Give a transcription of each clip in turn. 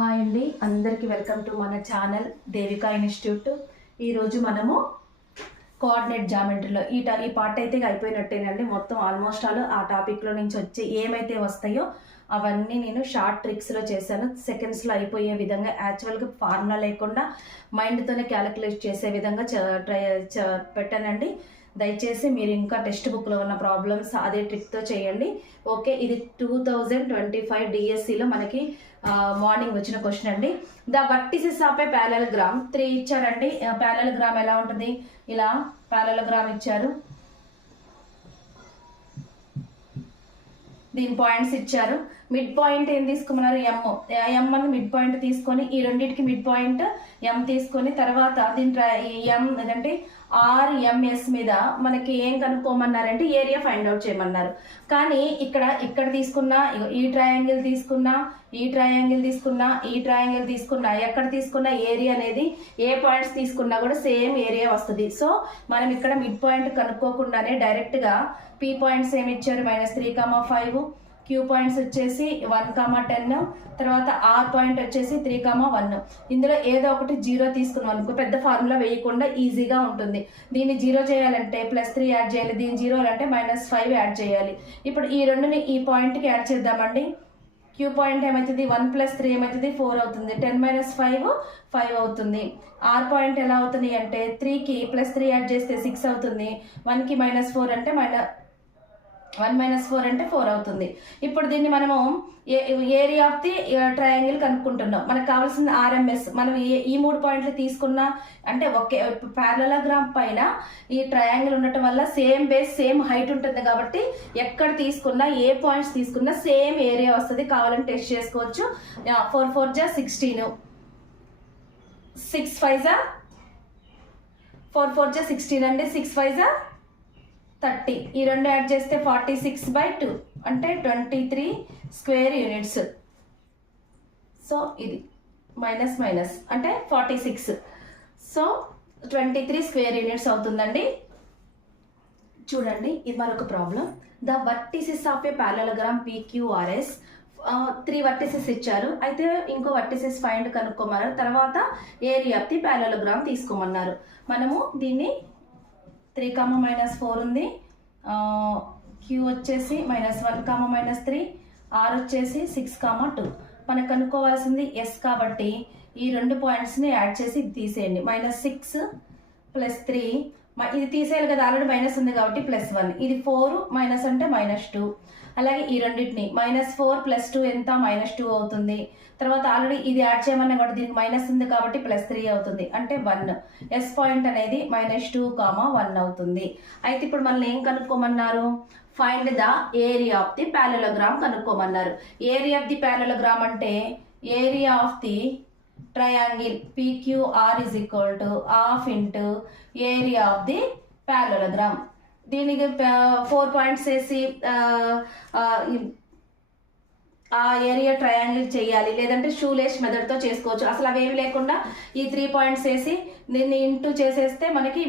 Hi అండి, అందరికీ welcome to మన ఛానల్ దేవికా ఇన్స్టిట్యూట్. ఈరోజు మనము కోఆర్డినేట్ జామెట్రీలో ఈ పార్ట్ అయితే అయిపోయినట్టేనండి. మొత్తం ఆల్మోస్ట్ ఆ టాపిక్లో నుంచి వచ్చి ఏమైతే వస్తాయో అవన్నీ నేను షార్ట్ ట్రిక్స్లో చేశాను. సెకండ్స్లో అయిపోయే విధంగా, యాక్చువల్గా ఫార్ములా లేకుండా మైండ్తోనే క్యాలిక్యులేట్ చేసే విధంగా పెట్టానండి. దయచేసి మీరు ఇంకా టెక్స్ట్ బుక్లో ఉన్న ప్రాబ్లమ్స్ అదే ట్రిక్తో చేయండి. ఓకే, ఇది 2025 డిఎస్సిలో మనకి మార్నింగ్ వచ్చిన క్వశ్చన్ అండి. The vertices of A parallelogram 3 ఇచ్చారండి. ప్యారలలోగ్రామ్ ఎలా ఉంటుంది? ఇలా ప్యారలలోగ్రామ్ ఇచ్చారు, దీని పాయింట్స్ ఇచ్చారు. మిడ్ పాయింట్ ఏం తీసుకోమన్నారు? ఎం అని మిడ్ పాయింట్ తీసుకొని ఈ రెండింటికి మిడ్ పాయింట్ ఎం తీసుకొని తర్వాత దీని ఎం అంటే ఆర్ఎంఎస్ మీద మనకి ఏం కనుక్కోమన్నారంటే ఏరియా ఫైండ్ అవుట్ చేయమన్నారు. కానీ ఇక్కడ తీసుకున్నా, ఈ ట్రయాంగిల్ తీసుకున్నా, ఈ ట్రయాంగిల్ తీసుకున్నా, ఈ ట్రయాంగిల్ తీసుకున్నా, ఎక్కడ తీసుకున్నా ఏరియా అనేది ఏ పాయింట్స్ తీసుకున్నా కూడా సేమ్ ఏరియా వస్తుంది. సో మనం ఇక్కడ మిడ్ పాయింట్ కనుక్కోకుండానే డైరెక్ట్గా పీ పాయింట్స్ ఏమి ఇచ్చారు? -3,5, క్యూ పాయింట్స్ వచ్చేసి 1,10, తర్వాత ఆర్ పాయింట్ వచ్చేసి 3,1. ఇందులో ఏదో ఒకటి 0 తీసుకున్నాం అనుకో, పెద్ద ఫార్ములా వేయకుండా ఈజీగా ఉంటుంది. దీన్ని 0 చేయాలంటే +3 యాడ్ చేయాలి, దీన్ని 0 అంటే -5 యాడ్ చేయాలి. ఇప్పుడు ఈ రెండుని ఈ పాయింట్కి యాడ్ చేద్దామండి. క్యూ పాయింట్ ఏమవుతుంది? 1 + 3 ఏమవుతుంది? 4 అవుతుంది. 10 - 5 5 అవుతుంది. ఆర్ పాయింట్ ఎలా అవుతుంది అంటే 3కి +3 యాడ్ చేస్తే 6 అవుతుంది. 1కి -4 అంటే 1 - 4 అంటే 4 అవుతుంది. ఇప్పుడు దీన్ని మనము ఏరియా ఆఫ్ ది ట్రయాంగిల్ కనుక్కుంటున్నాం. మనకు కావాల్సిన ఆర్ఎంఎస్. మనం ఈ 3 పాయింట్లు తీసుకున్నా అంటే ఒకే ప్యారలలోగ్రామ్ పైన ఈ ట్రయాంగిల్ ఉండటం వల్ల సేమ్ బేస్ సేమ్ హైట్ ఉంటుంది కాబట్టి ఎక్కడ తీసుకున్నా, ఏ పాయింట్స్ తీసుకున్నా సేమ్ ఏరియా వస్తుంది. కావాలని టెస్ట్ చేసుకోవచ్చు. 4 × 4 = 16, 6 × 5 = 4 × 4 = 16 అండి. 6 × 5 = 30. ఈ రెండు యాడ్ చేస్తే 46/2 అంటే 23 స్క్వేర్ యూనిట్స్. సో ఇది మైనస్ అంటే 46. సో 23 స్క్వేర్ యూనిట్స్ అవుతుందండి. చూడండి, ఇది మరొక problem. The vertices of A parallelogram PQRS 3 vertices ఇచ్చారు. అయితే ఇంకో వర్టిసెస్ ఫైండ్ కనుక్కోమన్నారు. తర్వాత ఏరియా ఆఫ్ ది ప్యారలలోగ్రామ్ తీసుకోమన్నారు. మనము దీన్ని 3, -4 ఉంది. క్యూ వచ్చేసి -1, -3, ఆర్ వచ్చేసి 6, 2. మనకు కనుక్కోవాల్సింది ఎస్ కాబట్టి ఈ 2 పాయింట్స్ని యాడ్ చేసి తీసేయండి. -6 + 3, ఇది తీసేయాలి కదా, ఆల్రెడీ మైనస్ ఉంది కాబట్టి +1. ఇది 4 మైనస్ అంటే -2. అలాగే ఈ రెండింటిని -4 + 2 ఎంత? -2 అవుతుంది. తర్వాత ఆల్రెడీ ఇది యాడ్ చేయమన్నా కూడా దీనికి మైనస్ ఉంది కాబట్టి +3 అవుతుంది అంటే 1. ఎస్ పాయింట్ అనేది -2, 1 అవుతుంది. అయితే ఇప్పుడు మనల్ని ఏం కనుక్కోమన్నారు? Find the area of the parallelogram కనుక్కోమన్నారు. ఏరియా ఆఫ్ ది ప్యారలలోగ్రామ్ అంటే area of the triangle PQR = ½ into area of the parallelogram. దీనికి 4 పాయింట్స్ వేసి ఆ ఏరియా ట్రయాంగిల్ చేయాలి, లేదంటే షూలేస్ మెథడ్తో చేసుకోవచ్చు. అసలు అవేమి లేకుండా ఈ 3 పాయింట్స్ వేసి దీన్ని ఇంటూ చేసేస్తే మనకి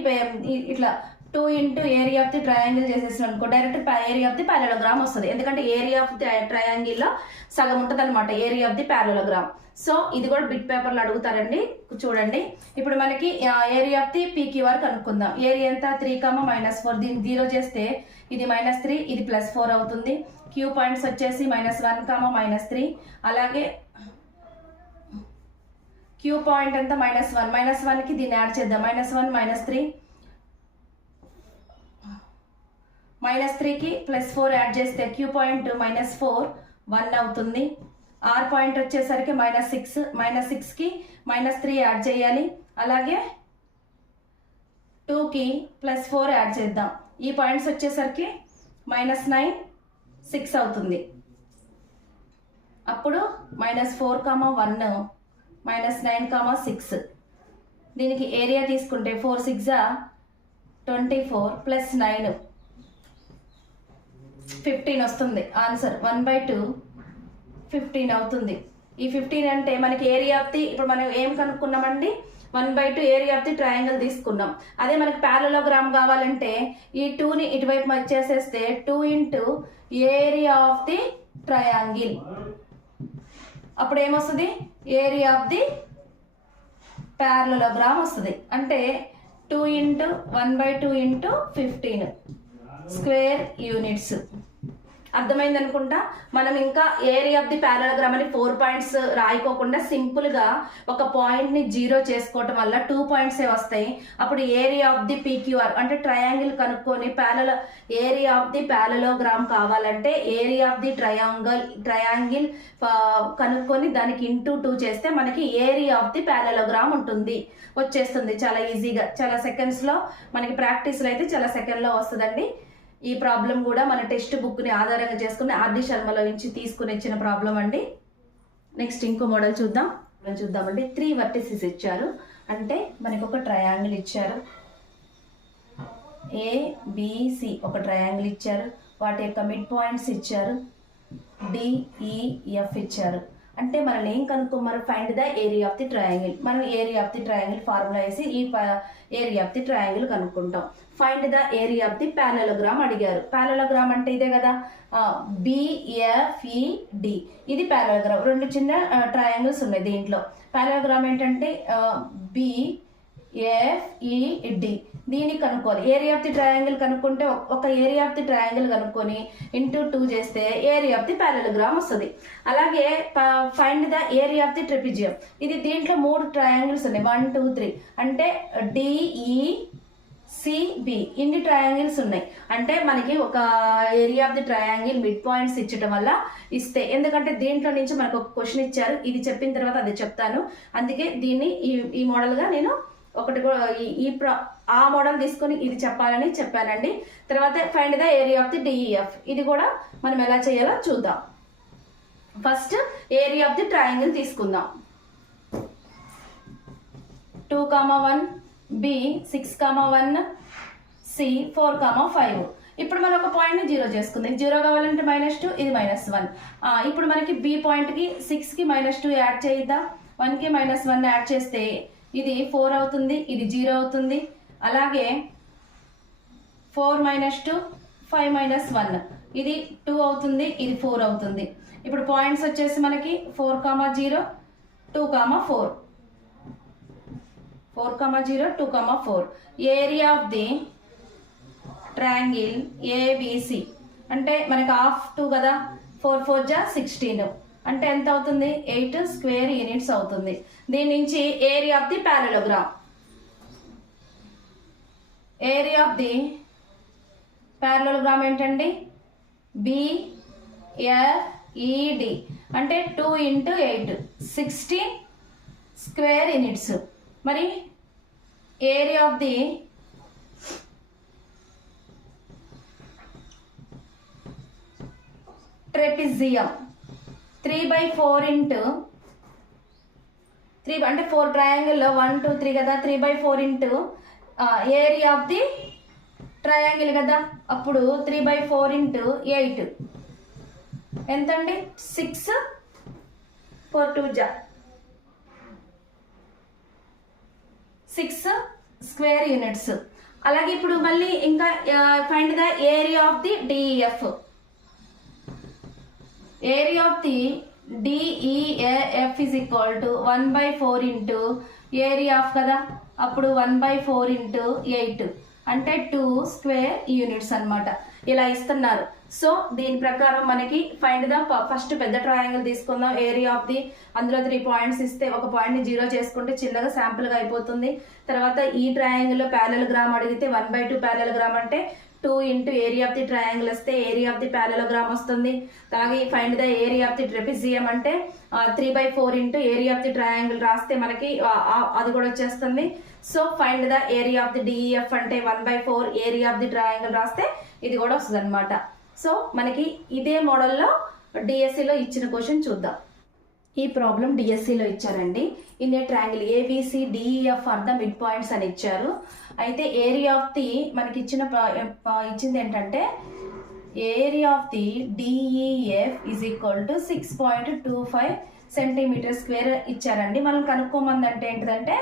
ఇట్లా 2 into area of the triangle చేసేసిన అనుకో, direct area of the parallelogram వస్తుంది. ఎందుకంటే ఏరియా ఆఫ్ ది ట్రయాంగిల్లో సగం ఉంటుంది అనమాట area of the parallelogram. So ఇది కూడా బిట్ పేపర్లో అడుగుతారండి. చూడండి, ఇప్పుడు మనకి ఏరియా ఆఫ్ ది PQR కనుక్కుందాం. ఏరియా ఎంత? 3, -4. దీన్ని 0 చేస్తే ఇది -3, ఇది +4 అవుతుంది. క్యూ పాయింట్స్ వచ్చేసి -1, -3. అలాగే క్యూ పాయింట్ ఎంత? -1. -1కి దీన్ని యాడ్ చేద్దాం. -1, -3. -3కి +4 యాడ్ చేస్తే క్యూ పాయింట్ -4, 1 అవుతుంది. ఆర్ పాయింట్ వచ్చేసరికి -6. -6కి -3 యాడ్ చేయాలి. అలాగే 2కి +4 యాడ్ చేద్దాం. ఈ పాయింట్స్ వచ్చేసరికి -9, 6 అవుతుంది. అప్పుడు -4, 1, -9, 6. దీనికి ఏరియా తీసుకుంటే 4, 6 = 24 + 9 15 వస్తుంది. ఆన్సర్ 1/2 15 అవుతుంది. ఈ 15 అంటే మనకి ఏరియా ఆఫ్ ది, ఇప్పుడు మనం ఏం కనుక్కున్నామండి? 1/2 ఏరియా ఆఫ్ ది ట్రయాంగిల్ తీసుకున్నాం. అదే మనకి ప్యారలలోగ్రామ్ కావాలంటే ఈ 2ని ఇటువైపు వచ్చేసేస్తే 2 into area of the triangle. అప్పుడు ఏమొస్తుంది ఏరియా ఆఫ్ ది ప్యారలలోగ్రామ్ వస్తుంది. అంటే 2 × 1/2 × 15 స్క్వేర్ యూనిట్స్. అర్థమైంది అనుకుంటా. మనం ఇంకా ఏరియా ఆఫ్ ది ప్యారలలోగ్రామ్ అని 4 పాయింట్స్ రాయికోకుండా సింపుల్గా ఒక పాయింట్ని 0 చేసుకోవటం వల్ల 2 పాయింట్సే వస్తాయి. అప్పుడు ఏరియా ఆఫ్ ది పీక్యూఆర్ అంటే ట్రయాంగిల్ కనుక్కొని ఏరియా ఆఫ్ ది ప్యారలలోగ్రామ్ కావాలంటే ఏరియా ఆఫ్ ది ట్రయాంగిల్ కనుక్కొని దానికి ఇంటూ 2 చేస్తే మనకి ఏరియా ఆఫ్ ది ప్యారలలోగ్రామ్ ఉంటుంది, వచ్చేస్తుంది చాలా ఈజీగా. చాలా సెకండ్స్లో మనకి ప్రాక్టీస్లో అయితే చాలా సెకండ్లో వస్తుందండి. ఈ ప్రాబ్లం కూడా మన టెక్స్ట్ బుక్ని ఆధారంగా చేసుకుని ఆర్డి శర్మలో నుంచి తీసుకుని ఇచ్చిన ప్రాబ్లం అండి. నెక్స్ట్ ఇంకో మోడల్ చూద్దామండి. 3 వర్టిసెస్ ఇచ్చారు. అంటే మనకు ఒక ట్రయాంగిల్ ఇచ్చారు, ఏబిసి ఒక ట్రయాంగిల్ ఇచ్చారు, వాటి యొక్క మిడ్ పాయింట్స్ ఇచ్చారు, డిఈఎఫ్ ఇచ్చారు. అంటే మనం ఏం కనుక్కోమన్నారు, find the area of the triangle. మనం area of the triangle formula వేసి ఈ ఏరియా ఆఫ్ ది ట్రయాంగిల్ కనుక్కుంటాం. Find the area of the parallelogram అడిగారు. ప్యారలలోగ్రామ్ అంటే ఇదే కదా, బిఎఫ్ఈడి. ఇది ప్యారలలోగ్రామ్. 2 చిన్న ట్రయాంగిల్స్ ఉన్నాయి దీంట్లో. ప్యారలలోగ్రామ్ ఏంటంటే బిఎఫ్ఈడి. దీన్ని కనుక్కోవాలి. ఏరియా ఆఫ్ ది ట్రయాంగిల్ కనుక్కుంటే ఒక ఏరియా ఆఫ్ ది ట్రయాంగిల్ కనుక్కొని ఇంటూ 2 చేస్తే ఏరియా ఆఫ్ ది ప్యారలలోగ్రామ్ వస్తుంది. అలాగే find the area of the trapezium. ఇది దీంట్లో 3 ట్రయాంగిల్స్ ఉన్నాయి, 1 2 3. అంటే డిఈసిబి ఇన్ని ట్రయాంగిల్స్ ఉన్నాయి. అంటే మనకి ఒక area of the triangle mid points ఇచ్చడం వల్ల ఇస్తే, ఎందుకంటే దీంట్లో నుంచి మనకు ఒక క్వశ్చన్ ఇచ్చారు, ఇది చెప్పిన తర్వాత అది చెప్తాను. అందుకే దీన్ని ఈ మోడల్గా నేను ఒకటి ఆ మోడల్ తీసుకొని ఇది చెప్పాలని చెప్పానండి. తర్వాత find the area of the DEF. ఇది కూడా మనం ఎలా చేయాలో చూద్దాం. First area of the triangle తీసుకుందాం. 2,1 బి 6,1 సి 4,5. ఇప్పుడు మనం ఒక పాయింట్ని 0 చేసుకుందాం. 0 కావాలంటే -2, ఇది -1. ఇప్పుడు మనకి బి పాయింట్కి 6కి -2 యాడ్ చేద్దాం. 1కి -1 యాడ్ చేస్తే ఇది 4 అవుతుంది, ఇది 0 అవుతుంది. అలాగే 4 - 2 5 - 1 ఇది 2 అవుతుంది, ఇది 4 అవుతుంది. ఇప్పుడు పాయింట్స్ వచ్చేసి మనకి 4,0 2,4 4,0 2,4. Area of the triangle ABC అంటే మనకి హాఫ్ 2 కదా, 4 4 జా 16 అంటే ఎంత అవుతుంది, 8 స్క్వేర్ యూనిట్స్ అవుతుంది. దీని నుంచి area of the parallelogram. Area of the parallelogram ఏంటండి, బిఎఫ్ఈడి అంటే 2 × 8 16 స్క్వేర్ యూనిట్స్. మరి ఏరియా ఆఫ్ ది ట్రెపిజియం 3/4 × 3 అంటే 4 ట్రయాంగిల్లో 1 2 3 కదా, 3/4 ఏరియా ఆఫ్ ది ట్రయాంగిల్ కదా, అప్పుడు 3/4 × 8 ఎంతండి, 6 4 2 జా 6 స్క్వేర్ యూనిట్స్. అలాగే ఇప్పుడు మళ్ళీ ఇంకా find the area of the DEF. Area of the DEF is equal to 1/4 area of కదా, అప్పుడు 1/4 × 8 అంటే 2 స్క్వేర్ యూనిట్స్ అన్నమాట. ఇలా ఇస్తున్నారు. సో దీని ప్రకారం మనకి ఫైండ్ ద ఫస్ట్ పెద్ద ట్రయాంగిల్ తీసుకుందాం. ఏరియా ఆఫ్ ది అందులో 3 పాయింట్స్ ఇస్తే ఒక పాయింట్ని 0 చేసుకుంటే చిన్నగా శాంపుల్గా అయిపోతుంది. తర్వాత ఈ ట్రయాంగిల్లో ప్యారలలోగ్రామ్ అడిగితే 1/2 ప్యారలలోగ్రామ్ అంటే 2 × ఏరియా ఆఫ్ ది ట్రయాంగిల్ వస్తే ఏరియా ఆఫ్ ది ప్యారలలోగ్రామ్ వస్తుంది. అలాగే find the area of the trapezium అంటే 3/4 × ఏరియా ఆఫ్ ది ట్రయాంగిల్ రాస్తే మనకి అది కూడా వచ్చేస్తుంది. So find the area of the DEF అంటే 1/4 ఏరియా ఆఫ్ ది ట్రయాంగిల్ రాస్తే ఇది కూడా వస్తుంది అనమాట. సో మనకి ఇదే మోడల్లో డిఎస్సిలో ఇచ్చిన క్వశ్చన్ చూద్దాం. ఈ ప్రాబ్లం డిఎస్సిలో ఇచ్చారండి. In a triangle ABC DEF are the mid points అని ఇచ్చారు. అయితే ఏరియా ఆఫ్ ది మనకి ఇచ్చింది ఏంటంటే area of the DEF is equal to 6.25 centimetre square ఇచ్చారండి. మనం కనుక్కోమంది అంటే ఏంటిదంటే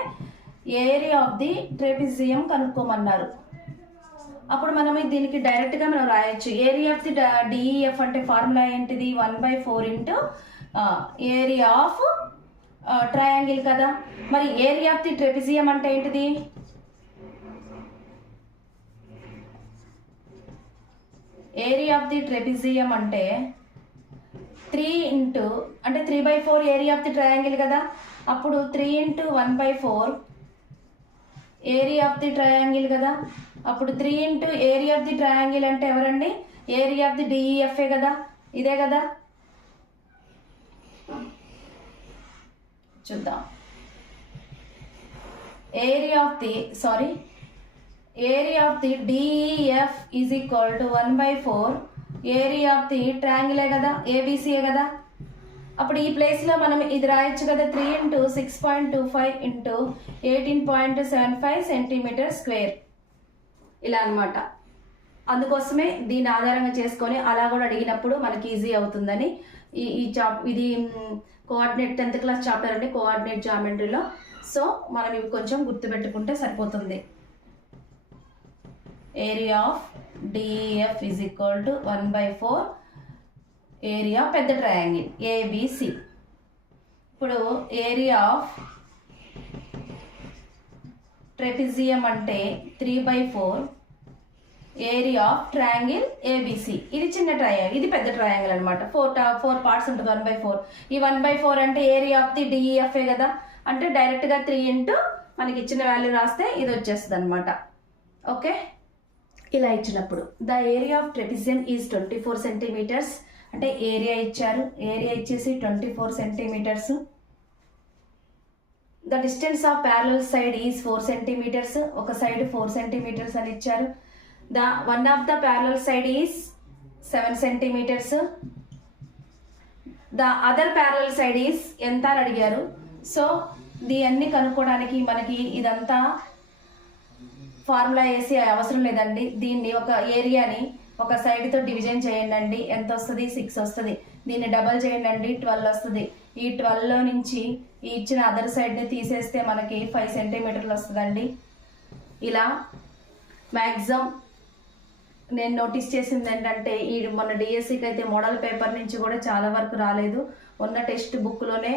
ఏరియా ఆఫ్ ది ట్రెపిజియం కనుక్కోమన్నారు. అప్పుడు మనం దీనికి డైరెక్ట్గా మనం రాయొచ్చు. ఏరియా ఆఫ్ ది డిఈఎఫ్ అంటే ఫార్ములా ఏంటిది, 1/4 ఏరియా ఆఫ్ ట్రయాంగిల్ కదా. మరి ఏరియా ఆఫ్ ది ట్రెపిజియం అంటే ఏంటిది? ఏరియా ఆఫ్ ది ట్రెపిజియం అంటే 3 ఇంటూ అంటే 3/4 ఏరియా ఆఫ్ ది ట్రయాంగిల్ కదా. అప్పుడు 3 into 1/4 area of the triangle కదా. అప్పుడు 3 into area of the triangle అంటే ఎవరండి? ఏరియా ఆఫ్ ది డిఈఎఫ్ఏ కదా, ఇదే కదా. చూద్దాం. Area of the DEF is equal to 1/4 area of the ట్రయాంగిలే కదా, ఏబిసిఏ కదా. అప్పుడు ఈ ప్లేస్లో మనం ఇది రాయొచ్చు కదా, 3 ఇంటూ 6.25 ఇంటూ 18.75 సెంటీమీటర్ స్క్వేర్, ఇలా అనమాట. అందుకోసమే దీన్ని ఆధారంగా చేసుకొని అలా కూడా అడిగినప్పుడు మనకి ఈజీ అవుతుందని ఇది కోఆర్డినేట్ 10th క్లాస్ చాప్టర్ అండి, కోఆర్డినేట్ జామెట్రీలో. సో మనం ఇవి కొంచెం గుర్తుపెట్టుకుంటే సరిపోతుంది. Area of DEF is equal to 1/4 area పెద్ద ట్రయాంగిల్ ఏబిసి. ఇప్పుడు ఏరియా ఆఫ్ ట్రెపిజియం అంటే 3/4 ఏరియా ఆఫ్ ట్రయాంగిల్ ఏబిసి. ఇది చిన్న ట్రయాంగిల్, ఇది పెద్ద ట్రయాంగిల్ అనమాట. 4 పార్ట్స్ ఉంటుంది, 1/4. ఈ 1/4 అంటే ఏరియా ఆఫ్ ది డిఈఎఫ్ఏ కదా. అంటే డైరెక్ట్గా 3 ఇంటూ మనకి ఇచ్చిన వాల్యూ రాస్తే ఇది వచ్చేస్తుంది అనమాట. ఓకే, ఇలా ఇచ్చినప్పుడు the area of trapezium is 24 centimetres. అంటే ఏరియా ఇచ్చారు, ఏరియా ఇచ్చేసి 24 centimetres. The distance of parallel side is 4 centimetres. ఒక సైడ్ 4 సెంటీమీటర్స్ అని ఇచ్చారు. The one of the parallel side is 7 centimetres. The other parallel side is ఎంత అని అడిగారు. So దీన్ని కనుక్కోవడానికి మనకి ఇదంతా ఫార్ములా వేసి అవసరం లేదండి. దీన్ని ఒక ఏరియాని ఒక సైడ్తో డివిజన్ చేయండి, ఎంత వస్తుంది? 6 వస్తుంది. దీన్ని డబల్ చేయండి, 12 వస్తుంది. ఈ 12లో నుంచి ఈ ఇచ్చిన అదర్ సైడ్ని తీసేస్తే మనకి 5 సెంటీమీటర్లు వస్తుందండి. ఇలా మ్యాక్సిమం నేను నోటీస్ చేసింది ఏంటంటే ఈ మన డిఎస్సికి అయితే మోడల్ పేపర్ నుంచి కూడా చాలా వరకు రాలేదు. ఉన్న టెక్స్ట్ బుక్లోనే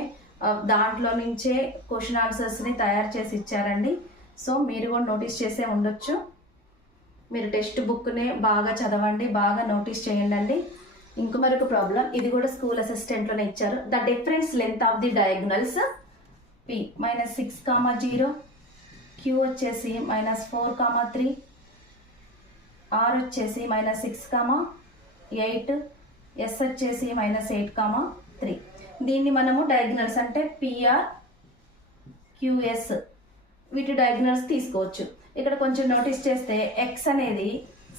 దాంట్లో నుంచే క్వశ్చన్ ఆన్సర్స్ని తయారు చేసి ఇచ్చారండి. సో మీరు కూడా నోటీస్ చేసే ఉండొచ్చు. మీరు టెక్స్ట్ బుక్నే బాగా చదవండి, బాగా నోటీస్ చేయండి. ఇంకో మరొక ప్రాబ్లం, ఇది కూడా స్కూల్ అసిస్టెంట్లోనే ఇచ్చారు. The difference length of the diagonals P -6, 0, Q వచ్చేసి -4, 3, R వచ్చేసి -6, 8, S వచ్చేసి -8, 3. దీన్ని మనము డయాగ్నల్స్ అంటే PR, QS వీటి డయాగ్నల్స్ తీసుకోవచ్చు. ఇక్కడ కొంచెం నోటీస్ చేస్తే X అనేది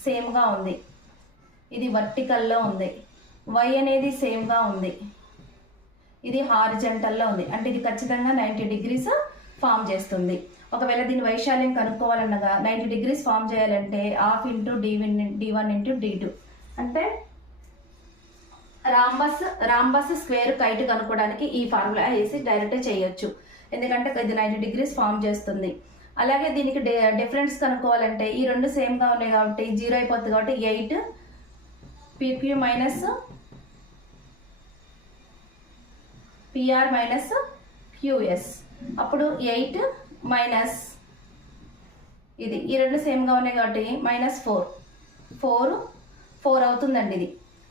సేమ్గా ఉంది, ఇది వర్టికల్లో ఉంది. Y అనేది సేమ్గా ఉంది, ఇది హారిజంటల్లో ఉంది. అంటే ఇది ఖచ్చితంగా 90 degrees ఫామ్ చేస్తుంది. ఒకవేళ దీని వైశాల్యం కనుక్కోవాలన్నగా 90 degrees ఫామ్ చేయాలంటే 1/2 ఇంటూ D1 ఇంటూ D2 అంటే రాంబస్ స్క్వేర్ కైట్ కనుక్కోవడానికి ఈ ఫార్ములా వేసి డైరెక్ట్ చేయొచ్చు. ఎందుకంటే ఇది 90 degrees ఫామ్ చేస్తుంది. అలాగే దీనికి డిఫరెన్స్ కనుక్కోవాలంటే ఈ రెండు సేమ్గా ఉన్నాయి కాబట్టి 0 అయిపోతుంది. కాబట్టి 8 PQ minus PR minus QS. అప్పుడు 8 మైనస్ ఇది ఈ రెండు సేమ్గా ఉన్నాయి కాబట్టి -4 అవుతుందండి. ఇది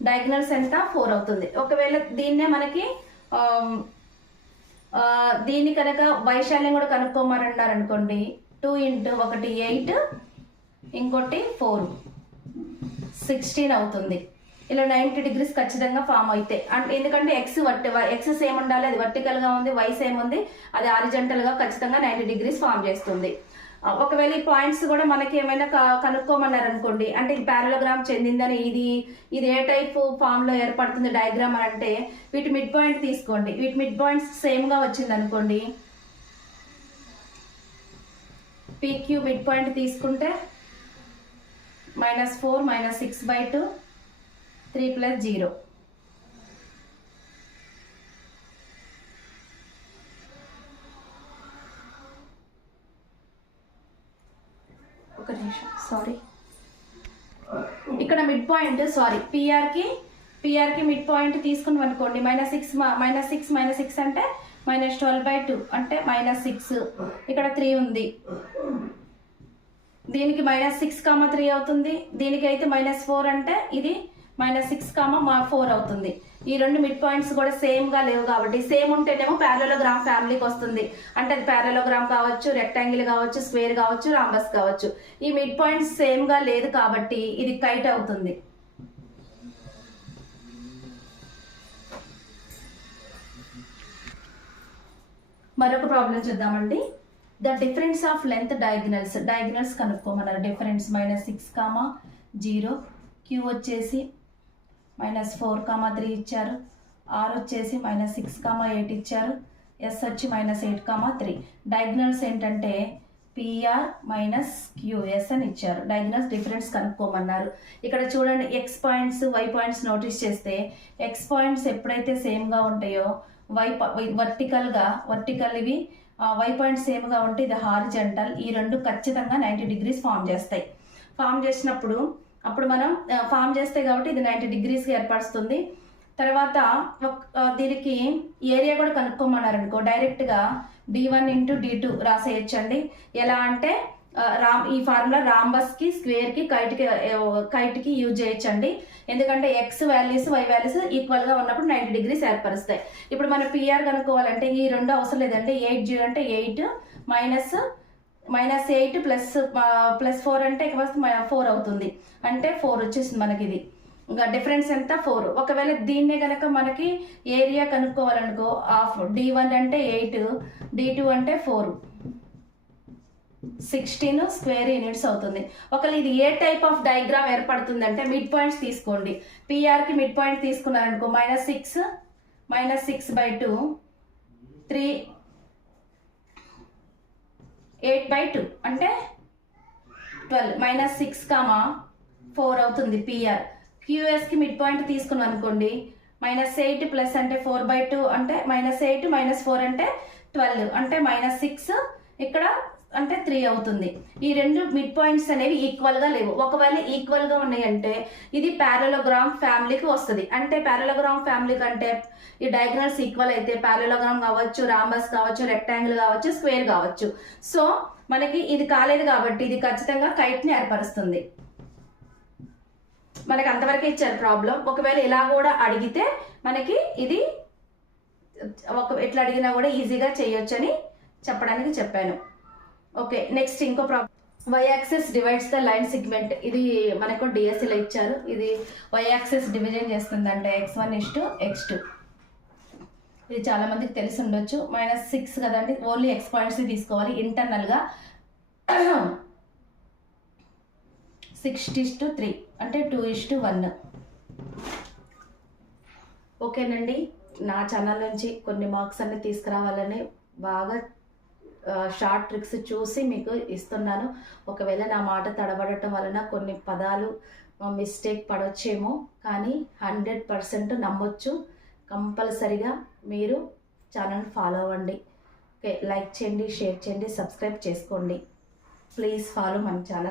డయాగ్నల్స్ ఎంత 4 అవుతుంది. ఒకవేళ దీన్నే మనకి దీన్ని కనుక వైశాల్యం కూడా కనుక్కోమన్నారు అనుకోండి, 2 ఇంటూ ఒకటి 8 ఇంకోటి 4 16 అవుతుంది. ఇలా 90 degrees ఖచ్చితంగా ఫామ్ అయితే ఎందుకంటే ఎక్స్ సేమ్ ఉండాలి, అది వర్టికల్గా ఉంది. వై సేమ్ ఉంది, అది హారిజంటల్గా ఖచ్చితంగా 90 degrees ఫామ్ చేస్తుంది. ఒకవేళ ఈ పాయింట్స్ కూడా మనకి ఏమైనా కనుక్కోమన్నారు అనుకోండి, అంటే ఇది ప్యారలోగ్రామ్ చెందిందని ఇది ఏ టైప్ ఫామ్లో ఏర్పడుతుంది డయాగ్రామ్ అని అంటే వీటి మిడ్ పాయింట్ తీసుకోండి. వీటి మిడ్ పాయింట్స్ సేమ్గా వచ్చింది అనుకోండి, PQ మిడ్ పాయింట్ తీసుకుంటే -4 -6/2 3 + 0. ఒక నిమిషం, సారీ. ఇక్కడ మిడ్ పాయింట్ పిఆర్కి మిడ్ పాయింట్ తీసుకున్నాం అనుకోండి, -6 అంటే -12/2 అంటే -6. ఇక్కడ 3 ఉంది, దీనికి -6, 3 అవుతుంది. దీనికి అయితే -4 అంటే ఇది -6, 4 అవుతుంది. ఈ రెండు మిడ్ పాయింట్స్ కూడా సేమ్గా లేవు కాబట్టి, సేమ్ ఉంటేనేమో ప్యారలోగ్రామ్ ఫ్యామిలీకి వస్తుంది. అంటే అది ప్యారలోగ్రామ్ కావచ్చు, రెక్టాంగిల్ కావచ్చు, స్క్వేర్ కావచ్చు, రాంబస్ కావచ్చు. ఈ మిడ్ పాయింట్స్ సేమ్గా లేదు కాబట్టి ఇది కైట్ అవుతుంది. మరొక ప్రాబ్లం చూద్దామండి. The difference of length diagonals కనుక్కోమన్నారు. డిఫరెన్స్ -6, 0, క్యూ వచ్చేసి -4, 3 ఇచ్చారు, ఆర్ వచ్చేసి -6, 8 ఇచ్చారు, ఎస్ వచ్చి -8, 3. డయాగ్నల్స్ ఏంటంటే పిఆర్ -QS అని ఇచ్చారు. డయాగ్నల్స్ డిఫరెన్స్ కనుక్కోమన్నారు. ఇక్కడ చూడండి, X points, Y points notice చేస్తే ఎక్స్ పాయింట్స్ ఎప్పుడైతే సేమ్గా ఉంటాయో వర్టికల్ ఇవి వై పాయింట్స్ సేమ్గా ఉంటే ఇది హారిజంటల్. ఈ రెండు ఖచ్చితంగా 90 degrees ఫామ్ చేస్తాయి. ఫామ్ చేసినప్పుడు మనం ఫామ్ చేస్తాయి కాబట్టి ఇది 90 degreesకి ఏర్పరుస్తుంది. తర్వాత దీనికి ఏరియా కూడా కనుక్కోమన్నారు అనుకో, డైరెక్ట్గా D1 × D2 రాసేయచ్చండి. ఎలా అంటే ఈ ఫార్ములా రాంబస్కి, స్క్వేర్కి, కైట్కి యూజ్ చేయొచ్చండి. ఎందుకంటే ఎక్స్ వాల్యూస్, వై వాల్యూస్ ఈక్వల్గా ఉన్నప్పుడు 90 degrees ఏర్పరుస్తాయి. ఇప్పుడు మనం పిఆర్ కనుక్కోవాలంటే ఈ రెండు అవసరం లేదండి. 8 0 అంటే 8 -8 +4 అంటే ఇక వస్తే 4 అవుతుంది. అంటే 4 వచ్చేసింది మనకి. ఇది ఇంకా డిఫరెన్స్ ఎంత 4. ఒకవేళ దీన్నే కనుక మనకి ఏరియా కనుక్కోవాలనుకో, ఆఫ్ D1 అంటే 8, D2 అంటే 4, 16 స్క్వేర్ యూనిట్స్ అవుతుంది. ఒకవేళ ఇది ఏ టైప్ ఆఫ్ డయాగ్రామ్ ఏర్పడుతుంది అంటే మిడ్ పాయింట్స్ తీసుకోండి. పిఆర్కి మిడ్ పాయింట్ తీసుకున్నారనుకో, -6/2, 3, 8/2 అంటే 12, -6, 4 అవుతుంది పిఆర్. క్యూఎస్కి మిడ్ పాయింట్ తీసుకున్నాం అనుకోండి, -8 ప్లస్ అంటే 4/2 అంటే -8 -4 అంటే 12 అంటే -6 ఇక్కడ అంటే 3 అవుతుంది. ఈ రెండు మిడ్ పాయింట్స్ అనేవి ఈక్వల్గా లేవు. ఒకవేళ ఈక్వల్గా ఉన్నాయంటే ఇది ప్యారలోగ్రామ్ ఫ్యామిలీకి వస్తుంది. అంటే ప్యారలోగ్రామ్ ఫ్యామిలీ కంటే ఈ డయాగ్నల్స్ ఈక్వల్ అయితే ప్యారలోగ్రామ్ కావచ్చు, రాంబస్ కావచ్చు, రెక్టాంగిల్ కావచ్చు, స్క్వేర్ కావచ్చు. సో మనకి ఇది కాలేదు కాబట్టి ఇది ఖచ్చితంగా కైట్ని ఏర్పరుస్తుంది. మనకి అంతవరకు ఇచ్చారు ప్రాబ్లం. ఒకవేళ ఇలా కూడా అడిగితే మనకి ఇది ఎట్లా అడిగినా కూడా ఈజీగా చేయొచ్చని చెప్పడానికి చెప్పాను. ఓకే, నెక్స్ట్ ఇంకో problem. Y axis divides the line segment. ఇది మనకు డిఎస్సిలో ఇచ్చారు. ఇది వై యాక్సిస్ డివిజన్ చేస్తుందంటే x1 x2. ఇది చాలా మందికి తెలిసి ఉండొచ్చు. -6 కదండి, ఓన్లీ ఎక్స్ పాయింట్స్ తీసుకోవాలి. ఇంటర్నల్గా 6:3 అంటే 2:1. ఓకేనండి, నా ఛానల్ నుంచి కొన్ని మార్క్స్ అన్ని తీసుకురావాలని బాగా షార్ట్ ట్రిక్స్ చూసి మీకు ఇస్తున్నాను. ఒకవేళ నా మాట తడబడటం వలన కొన్ని పదాలు మిస్టేక్ పడొచ్చేమో, కానీ 100% నమ్మొచ్చు. కంపల్సరిగా మీరు ఛానల్ ఫాలో అవ్వండి. ఓకే, లైక్ చేయండి, షేర్ చేయండి, సబ్స్క్రైబ్ చేసుకోండి. Please follow my channel.